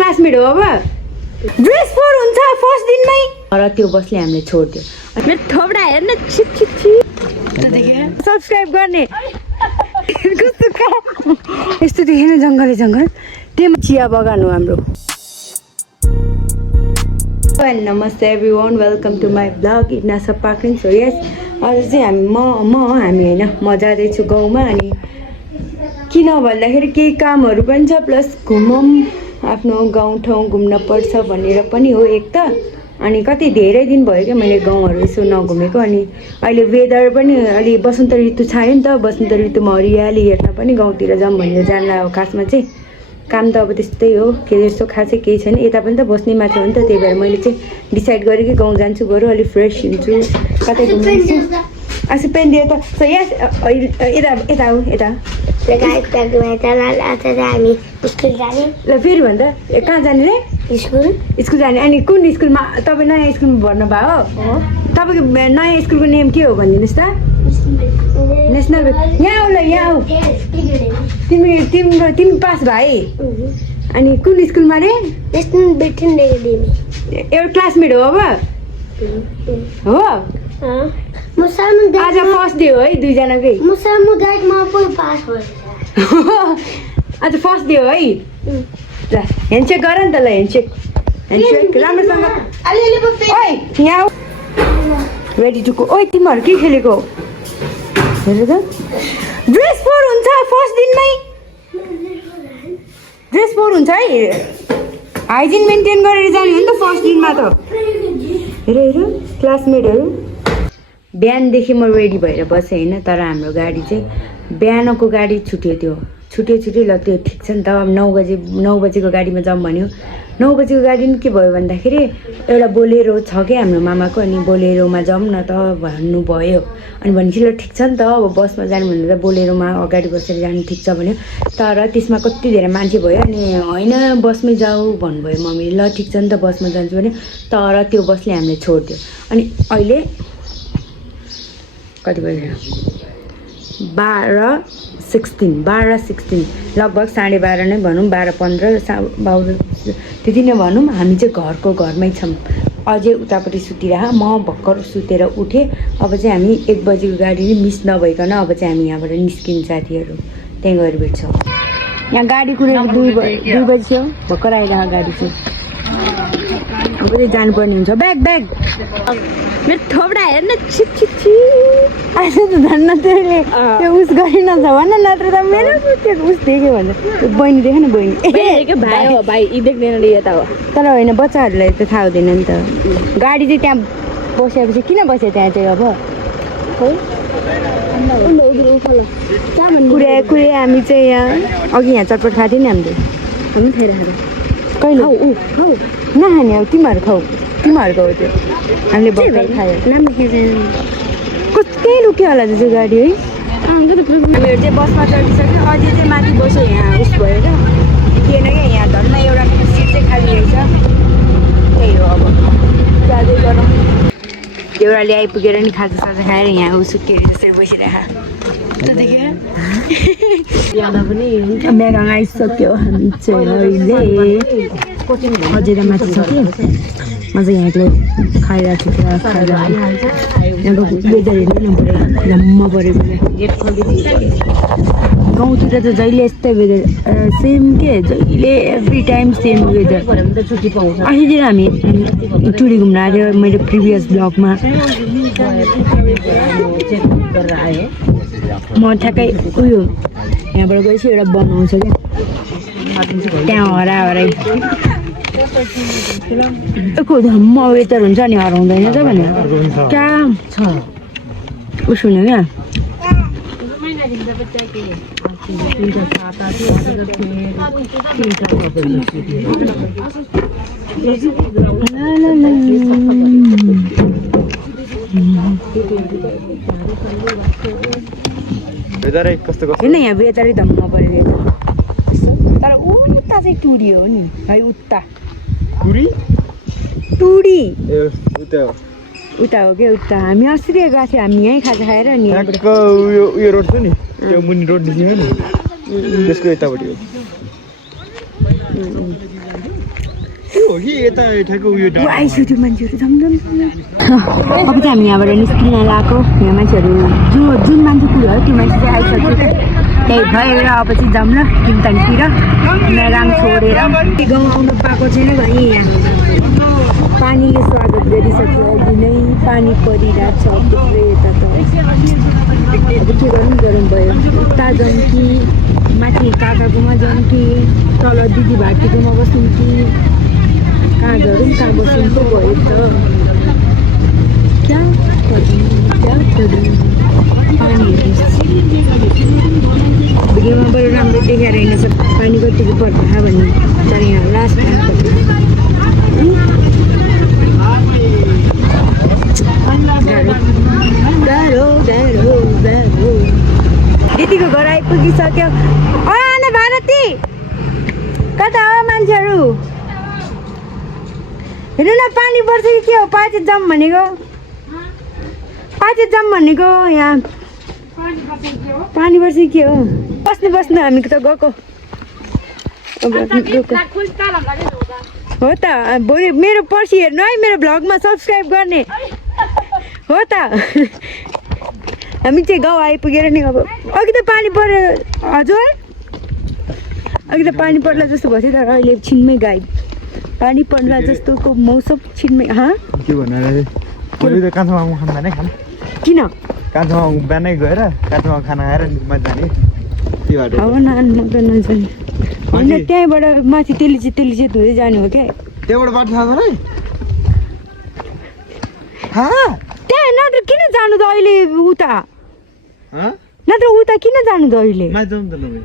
classmate हो अब dress four हुन्छ फर्स्ट दिनमै र त्यो बसले हामीले छोड्दियो मेरो थोपडा हेर्न छिट छिट छिट सब्स्क्राइब गर्ने यस्तो देखेन जङ्गलै जङ्गल त्यो चिया बगान हो हाम्रो नमस्ते everyone welcome to my blog इग्नासा पाक्रिङ सो यस आज चाहिँ हामी हामी होइन म जाँदैछु गाउँमा अनि किन भन्दाखेरि केही कामहरू पनि छ प्लस घुमौँ आफ्नो गाउँठाउँ घुम्न पर्छ भनेर पनि हो एक त अनि कति धेरै दिन भयो क्या मैले गाउँहरू यसो नघुमेको अनि अहिले वेदर पनि अलि बसन्त ऋतु छायो नि त बसन्त ऋतुमा हरियाली हेर्न पनि गाउँतिर जाऊँ भनेर जानला हो खासमा चाहिँ काम त अब त्यस्तै हो के जस्तो खासै केही छैन यता पनि त बस्ने मात्र हो नि त त्यही भएर मैले चाहिँ डिसाइड गरेँ कि गाउँ जान्छु बरु अलिक फ्रेस हुन्छु कतै घुम्छु आसु पेन दियो त सो यस यता हो यता हामी स्कुल जाने ल फेरि भन्दा कहाँ जाने रे स्कुल जाने अनि कुन स्कुलमा तपाईँ नयाँ स्कुलमा भर्नु भयो हो तपाईँको नयाँ स्कुलको नेम के हो भनिदिनुहोस् त नेसनल यहाँ आऊ ल यहाँ आऊ तिमी पास भए अनि कुन स्कुलमा रे एउटा क्लासमेट हो अब हो आज फर्स्ट डे हो है दुईजनाकै आज फर्स्ट डे हो है ल ह्यान्डसेक गर नि त ल ह्यान्डसेक राम्रोसँग यहाँ रेडी टु गो ओइ तिमीहरू के खेलेको हेर त ड्रेस फोर हुन्छ फर्स्ट दिनमै ड्रेस फोर हुन्छ है हाइजिन मेन्टेन गरेर जाने हो नि त फर्स्ट दिनमा त हेर हेर क्लासमेटहरू बिहानदेखि म रेडी भएर बसेँ होइन तर हाम्रो गाडी चाहिँ बिहानको गाडी छुट्यो ल त्यो ठिक छ नि त अब 9 बजेको गाडीमा जाऊँ भन्यो 9 बजेको गाडी पनि के भयो भन्दाखेरि एउटा बोलेरो छ क्या हाम्रो मामाको अनि बोलेरोमा जाऊँ न त भन्नुभयो अनि भनेपछि ल ठिक छ नि त अब बसमा जानु भन्दा त बोलेरोमा अगाडि बसेर जानु ठिक छ भन्यो तर त्यसमा कति धेरै मान्छे भयो अनि होइन बसमै जाऊ भन्नुभयो मम्मीले ल ठिक छ नि त बसमा जान्छु भने तर त्यो बसले हामीले छोड्दियो अनि अहिले कति बजे 12:16 लगभग 12:30 नै भनौँ 12:15 त्यति नै भनौँ हामी चाहिँ घरमै छौँ अझै उतापट्टि सुतिरह म भर्खर सुतेर उठेँ अब चाहिँ हामी 1 बजेको गाडी मिस नभइकन अब चाहिँ हामी यहाँबाट निस्किन्छ साथीहरू त्यहीँ गएर भेट्छौँ यहाँ गाडी कुरेर 2 बजी हो भर्खर आइरहेको गाडी चाहिँ अब चाहिँ जानुपर्ने हुन्छ ब्याग मेरो थोपडा हेर्न छिट छिट छिट आज त धन्न त्यसले त्यो उस गरेन छ भन्न नत्र त मेरो त्यो उस देख्यो भने बहिनी देख्यो न बहिनी भाइ देख्दैन यता हो तर होइन बच्चाहरूलाई त थाहा हुँदैन नि त गाडी चाहिँ त्यहाँ बसेपछि किन बस्यो त्यहाँ चाहिँ अब कुरे हामी चाहिँ यहाँ अघि यहाँ चटपट खाएको थियो नि हामीले कहिले नखाने अब तिमीहरू खाऊ तिमीहरूको हो त्यो हामीले भर्खर खायो कति लुक्यो होला त्यो चाहिँ गाडी है हामीहरू चाहिँ बसमा चढिसक्यो अझै चाहिँ माथि बस्यो यहाँ उस भएर थिएन क्या यहाँ धन्न एउटा सिट चाहिँ खाली रहेछ त्यही हो अब जाँदै गरौँ एउटाले आइपुगेर नि खाजा खाएर यहाँ उसो के जसरी बसिरहेको म्यागाङ आइसक्यो हामी चाहिँ अहिले अझै माथि छ कि म चाहिँ यहाँको खाइरहेको छु यहाँको वेदर हेर्नु न पऱ्यो जम्म पऱ्यो गाउँतिर त जहिले यस्तै वेदर सेम के जहिले एभ्री टाइम सेम वेदर छुट्टी पाउँछ अस्तितिर हामी टुरी घुम्न आएको थियो मैले प्रिभियस ब्लगमा म ठ्याक्कै उयो यहाँबाट गएपछि एउटा बनाउँछ क्या त्यहाँ हराई धम्म वेदर हुन्छ नि हराउँदैन त भने क्या छ उस हुने क्या होइन यहाँ वेदरै धम्म पऱ्यो तर उता चाहिँ टुरी हो नि है उता टुरी उता हो क्या उता हामी अस्ति गएको थियो हामी यहीँ खाजा खाएर नि उयो रोड छ नि त्यो मुनि रोड देखियो नि त्यसको यतापट्टि हो हो कि यता ठ्याक्क उयो ऊ आइसक्यो त्यो मान्छेहरू झमझम अब चाहिँ हामी यहाँबाट निस्किन लगाएको यहाँ मान्छेहरू जुन मान्छे पुग्यो त्यो मान्छे चाहिँ आइसक्यो त्यही भएर अब चाहिँ जाउँ ल किमताङतिर राम छोडेर त्यो गाउँ आउनु पाएको छैन भाइ यहाँ पानीले स्वागत गरिसक्यो अघि नै पानी परिरहेको छ थुप्रै यता त अब के गरौँ भयो उता जाउँ कि माथि काकाकोमा जाउँ कि तल दिदी भाटीकोमा बस्यौँ कि कहाँ झरौँ कहाँ बस्यौँ पो भयो त क्या करूँ पानीहरू भिडियोमा बरु राम्रो देखाएर रहेनछ पानी कतिको पर्छ भन्ने तर यहाँ लास्ट गाह्रो गाह्रो गाह्रो दिदीको घर आइपुगिसक्यो आना भारती कता हो मान्छेहरू हेर्नु न पानी पर्छ कि के हो पाँच जाउँ भनेको यहाँ पानी पर्छ कि के हो बस्नु हामी त गएको हो त भोलि मेरो पर्सि हेर्नु है मेरो भ्लगमा सब्सक्राइब गर्ने हो त हामी चाहिँ गाउँ आइपुगेर नि अब अघि त पानी पऱ्यो हजुर अघि त पानी पर्ला जस्तो भएको थियो तर अहिले छिनमै गायब पानी पर्ला जस्तोको मौसम छिनमै के भन्नु मैले त कान्छोमा खाना नै खान किन कान्छोमा बिहानै गएर कान्छोमा खाना खाएर मजा जाने के बाटो अब न त नजाने होइन त्यहीँबाट माथि तेलिचे हुँदै जाने हो क्या त्यहाँबाट बाटो थाहा छ त्यहाँ नत्र किन जानु त अहिले उता है नत्र उता किन जानु त अहिले माथि जाउँ त नभए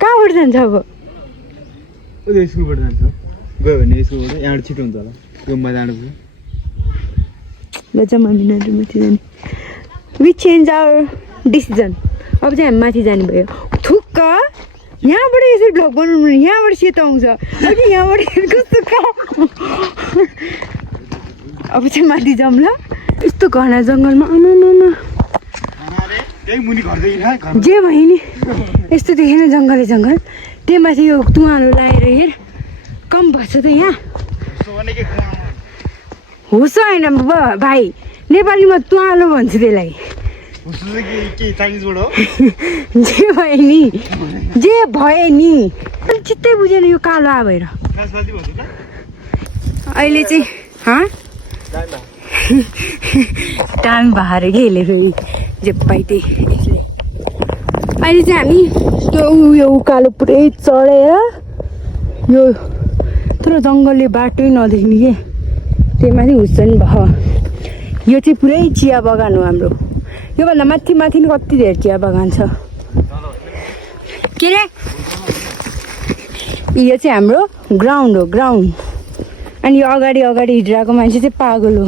कहाँबाट जान्छ अब उयो स्कुलबाट जान्छ गयो भने स्कुलबाट यहाँबाट छिटो हुन्छ होला रुममा जानु बच्चा मम्मी नानी माथि जाने वी चेन्ज आवर डिसिजन अब चाहिँ हामी माथि जाने भयो थुक्क यहाँबाट यसरी भ्लग बनाउनु यहाँबाट सेतो आउँछ अनि यहाँबाट कस्तो अब चाहिँ माथि जाउँ ल यस्तो घना जङ्गलमा जे भयो नि यस्तो देखेन जङ्गलै जङ्गल त्यही माथि यो तुवालो लगाएर हेर कम भएछ त यहाँ होस् होइन भाइ नेपालीमा तुवालो भन्छु त्यसलाई जे भयो नि चित्तै बुझेन यो कालो आ भएर अहिले चाहिँ टाइम भएर गेले फेरि जे पाइ त्यही अहिले चाहिँ हामी त्यो उयो उकालो पुरै चढेर यो तर जङ्गलले बाटै नदेख्ने के त्यही माथि हुसन भयो यो चाहिँ पुरै चिया बगान हो हाम्रो योभन्दा माथि माथि नि कति धेरै चिया बगान छ के रे यो चाहिँ हाम्रो ग्राउन्ड हो ग्राउन्ड अनि यो अगाडि हिँडिरहेको मान्छे चाहिँ पागल हो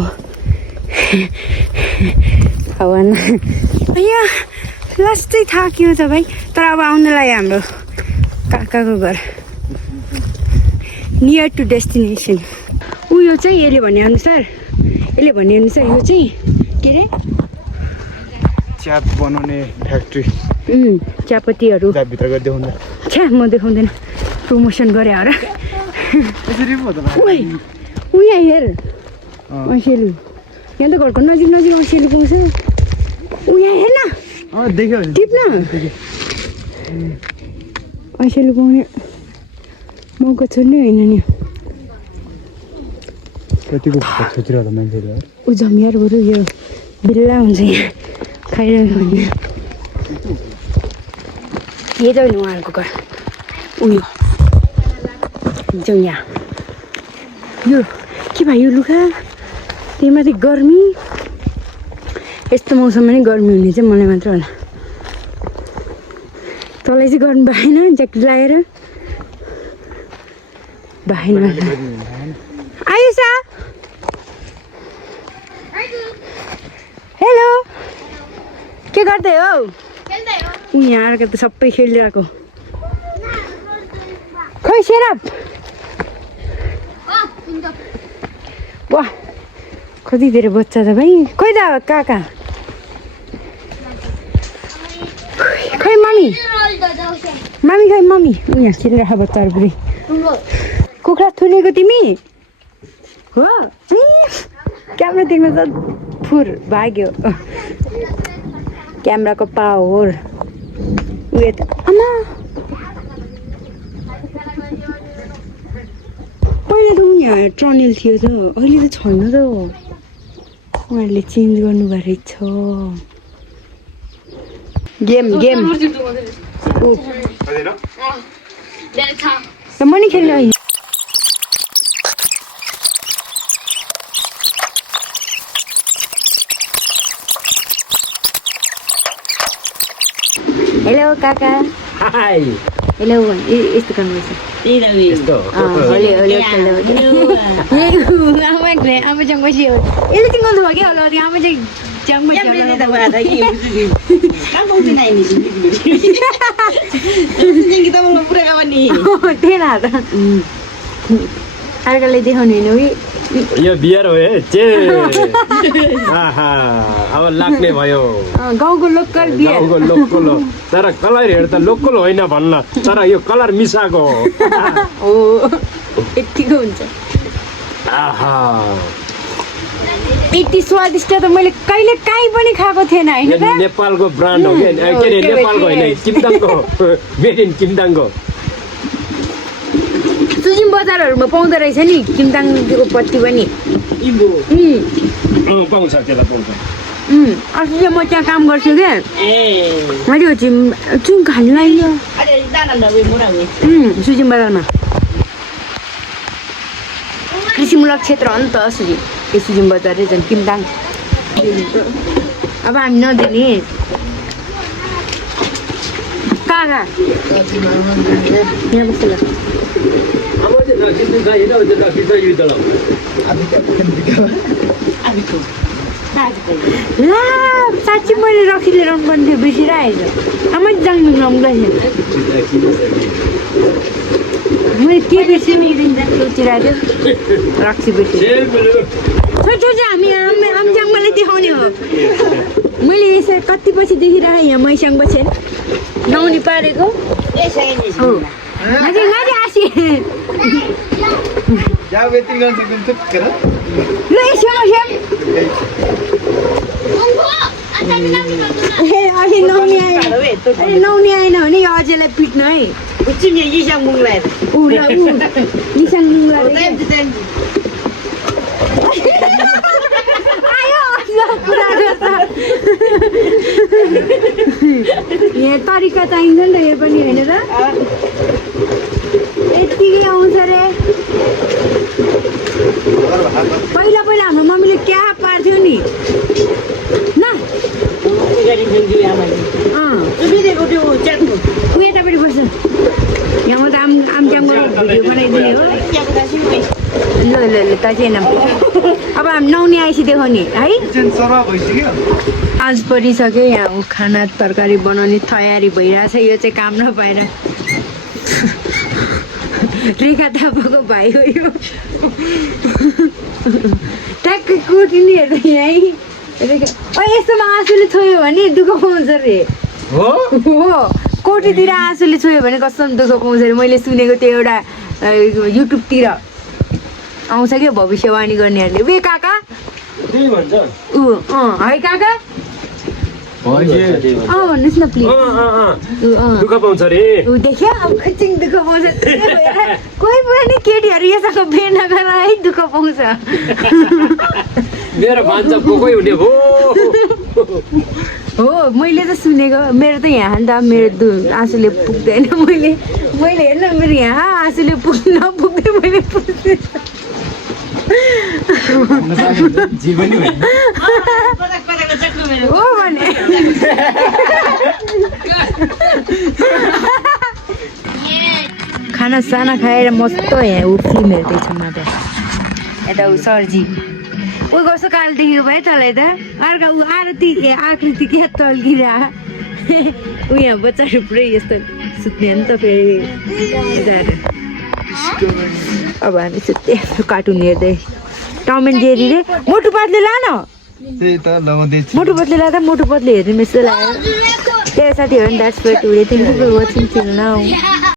यहाँ लास्टै थाक्यो त भाइ तर अब आउन लाग्यो हाम्रो काकाको घर नियर टु डेस्टिनेसन उयो चाहिँ यसले भनेअनुसार यो चाहिँ के रे चिया बनाउने फ्याक्ट्री चियापत्तीहरू भित्र गएर देखाउँदा छ्या म देखाउँदैन प्रमोसन गरे हो र यसरी पो त ऊ यहाँ हेर अँसेलु यहाँ त घरको नजिक अँसेलु पाउँछ ऊ यहाँ हेर्न देख्यो टिप्न अँसेलु पाउने मौका छोड्ने होइन नि कतिको छोचिरहेको मान्छेले ऊ जमियार बरु यो बिल्ला हुन्छ यहाँ खाइरहेको भने यो त नि उहाँहरूको घर उयो जाउँ यहाँ यो के भयो लुगा त्यही माथि गर्मी यस्तो मौसममा नै गर्मी हुने चाहिँ मलाई मात्र होला तँलाई चाहिँ गर्मी भएन ज्याकेट लगाएर भएन आयुषा हेलो के गर्दै हो यहाँ आएर त सबै खेलिरहेको खै सेराप वाह कति धेरै बच्चा त भाइ खोइ त काका खै मम्मी मामी खै मम्मी यहाँ खेलिरह बच्चाहरू पुरै कुखुरा थुनेको तिमी हो क्यामेरा देख्न त फुर भाग्यो क्यामेराको पावर उयो त आमा पहिला त यहाँ टनल थियो त अहिले त छैन त उहाँहरूले चेन्ज गर्नुभएको रहेछ गेम मनी खेल्नु हेलो काका हाय हेलो यस्तो गर्नुपर्छ आमासँग बस्यो यसले चाहिँ गर्नु भयो क्या होला आमा चाहिँ अर्काले देखाउने होइन कि यो बियर हो है चे अब लाग्ने भयो गाउँको लोकल बियर गाउँको लोकल हो तर कलर हेर्दा त लोकल होइन भन्न तर यो कलर मिसाएको हो यतिको हुन्छ आहा यति स्वादिष्ट त मैले कहिले काहीँ पनि खाएको थिएन होइन यो नेपालको ब्रान्ड हो के अरे नेपालको होइन किम्दाङको मेड इन किम्दाङको सुजिम बजारहरूमा पाउँदो रहेछ नि किम्दाङको पत्ती पनि पाउँछ त्यसलाई पाउँछ अस्ति चाहिँ म त्यहाँ काम गर्छु क्या मैले चुङ खानु लाग्यो सुजिम बजारमा कृषिमूलक क्षेत्र हो नि त सुजिम बजार झन् किम्दाङ अब हामी नदिने कहाँ यहाँ बस्छ ला साँच्ची मैले रक्सी लिएर आउनु पर्ने थियो बिर्सिरहेको छु आमा जाङमिङ रम्दैछ मैले के बिर्सेँ सोचिरहेको थियो रक्सी बिर्सेँ छोरी हामी आमजाङमालाई देखाउने हो मैले यसरी कति पछि देखिरहेँ यहाँ मैसँग बसेर नहुने पारेको हो माथि आसी ल यसमा अलि नहुने आएन भने यो अझैलाई पिट्न है यहाँ तरिका चाहिन्छ नि त यो पनि होइन र यतिकै आउँछ रे पहिला हाम्रो मम्मीले क्या पार्थ्यो नि न ऊ यतापट्टि बस्छ यहाँ म त आमच्याङबाट भिडियो बनाइदिने हो ल त चाहिँ अब हामी नहुने आएपछि देखाउने है आज परिसक्यो यहाँ खाना तरकारी बनाउने तयारी भइरहेछ यो चाहिँ काम नपाएर रेखा थापाको भाइ हो यो ट्याक्कै कोटिनी हेर्दा है यस्तोमा आँसुले छोयो भने दुःख पाउँछ रे हो कोटीतिर आँसुले छोयो भने कस्तो दुःख पाउँछ अरे मैले सुनेको त्यो एउटा युट्युबतिर आउँछ क्या भविष्यवाणी गर्नेहरूले वे काका है काका भन्नुहोस् न प्लिज दुःख पाउँछ रे देख्यो अब खिचिङ दुःख पाउँछ कोही पनि केटीहरू यसँग बिहे नगर है दुःख पाउँछ मेरो भान्जा कोही हुने हो मैले त सुनेको मेरो त यहाँ नि त मेरो आँसुले पुग्दैन मैले हेर्न मेरो यहाँ आँसुले नपुग्दै मैले पुग्दै हो भने खाना साना खाएर मस्त यहाँ ऊ फिल्म हेर्दैछ म त यता ऊ सरजी ऊ कस्तो काल देखेको भयो तँलाई त अर्का ऊ आकृति क्या तल्किरह ऊ यहाँ बच्चाहरू पुरै यस्तो सुत्ने हो नि त फेरि अब हामी सुत्ते कार्टुन हेर्दै टम एन्ड जेरी रे मोटु पतले लान मोटु पतले लाँदा मोटु पतले हेर्ने जस्तो लाग्यो त्यही साथीहरू that's for today thank you for watching till now